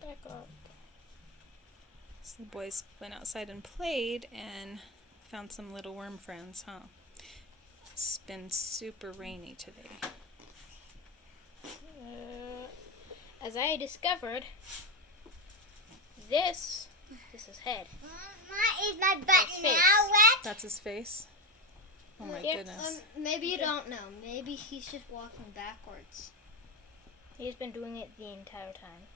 Back up. So the boys went outside and played and found some little worm friends, huh? It's been super rainy today. As I discovered, this is his head. Mama, is my butt His now face. wet? That's his face? Oh my Yeah. goodness. Maybe you don't know. Maybe he's just walking backwards. He's been doing it the entire time.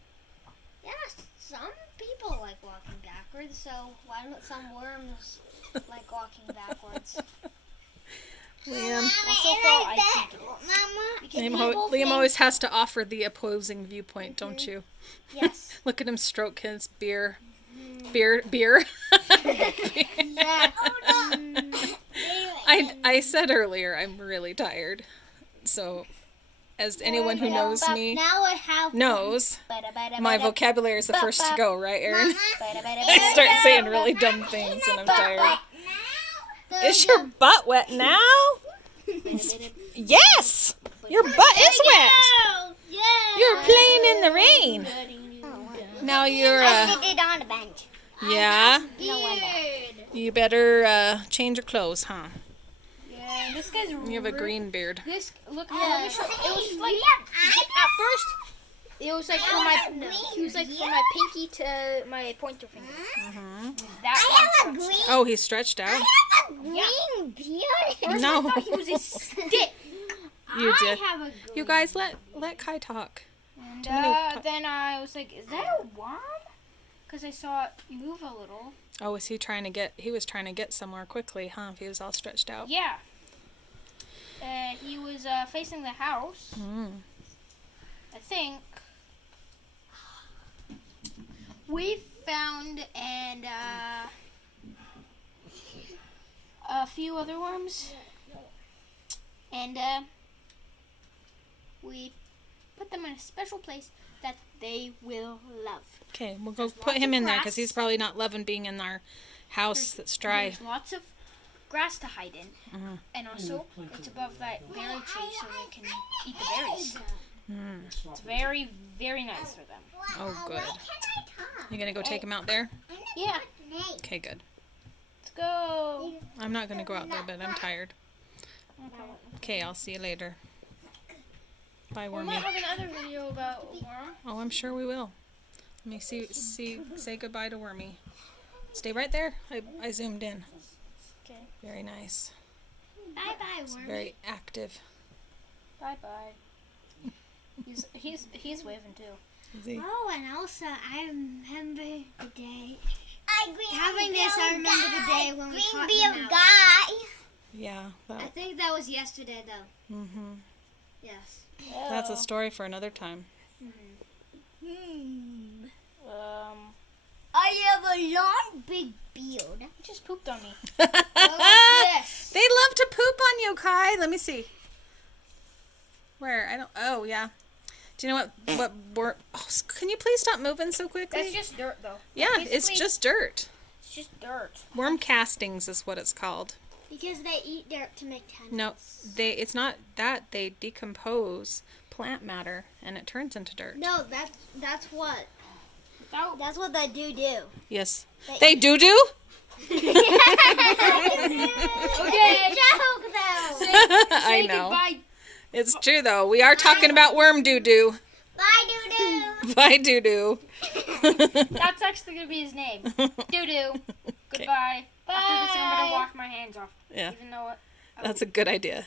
Yes, some people like walking backwards, so why don't some worms like walking backwards? Liam, Mama, so is far, my I butt- think Mama, Because Liam, people Liam think- always has to offer the opposing viewpoint, don't you? Yes. Look at him stroke his beer. Mm-hmm. Beer. yeah. I said earlier I'm really tired. So, as anyone who knows me Now I have knows, my vocabulary is the first to go, right, Erin? Mama, I start saying really dumb things when I'm tired. now Is your butt wet now? Yes! Your butt is wet! Yeah. You're playing in the rain. Now you're, I did it on the bench. yeah? No wonder. You better change your clothes, huh? Yeah, this guy's You have a green beard. This look. Let me show. It was like at first. It was like from my. He was like from my pinky to my pointer finger. Mm-hmm. That I have one a stretched green. Oh, he's stretched I out? have a green beard. First No. I thought he was a stick. You did. have a You guys, let Kai talk. And Too many then I was like, is that a worm? Because I saw it move a little. Oh, was he trying to get, he was trying to get somewhere quickly, huh? If he was all stretched out. Yeah. He was facing the house, Mm. I think. We found and a few other worms, and we put them in a special place that they will love. Okay, we'll go There's put lots him of in there because grass. he's probably not loving being in our house that's dry. There's lots of grass to hide in, Mhm. and also it's above that berry tree, so they can eat the berries. Mm. It's very, very nice for them. Oh, good. Why can't I talk? You gonna go take him out there? Yeah, Okay, good. let's go. I'm not gonna go out there, but I'm tired. Okay, I'll see you later. Bye, We Wormy. might have another video about worm. Oh, I'm sure we will. Let me say goodbye to Wormy. Stay right there. I zoomed in. Okay. Very nice. Bye bye, It's worm. very active. Bye bye. He's waving too. Is he? Oh, and also I remember the day. Green Having this, I beard remember the guy. day when we Green caught beard the mouse. guy. Yeah. I think that was yesterday, though. Mm-hmm. Yes. That's a story for another time. I have a long big beard. He just pooped on me. Yes. They love to poop on you, Kai. Let me see. Where? I don't. Oh, yeah. Do you know can you please stop moving so quickly? That's just dirt, though. Yeah, it's basically- just dirt. It's just dirt. Worm castings is what it's called. Because they eat dirt to make tentacles. No, it's not that. They decompose plant matter and it turns into dirt. No, that's what. That, That's what they do. Yes. They do? okay. Joke though. I Say know. goodbye. It's true though. We are talking about worm doo-doo. Bye, doo doo. Bye doo-doo. That's actually gonna be his name. Doo-doo. Goodbye. After this, I'm gonna wash my hands off. Yeah, Even though that's a good idea.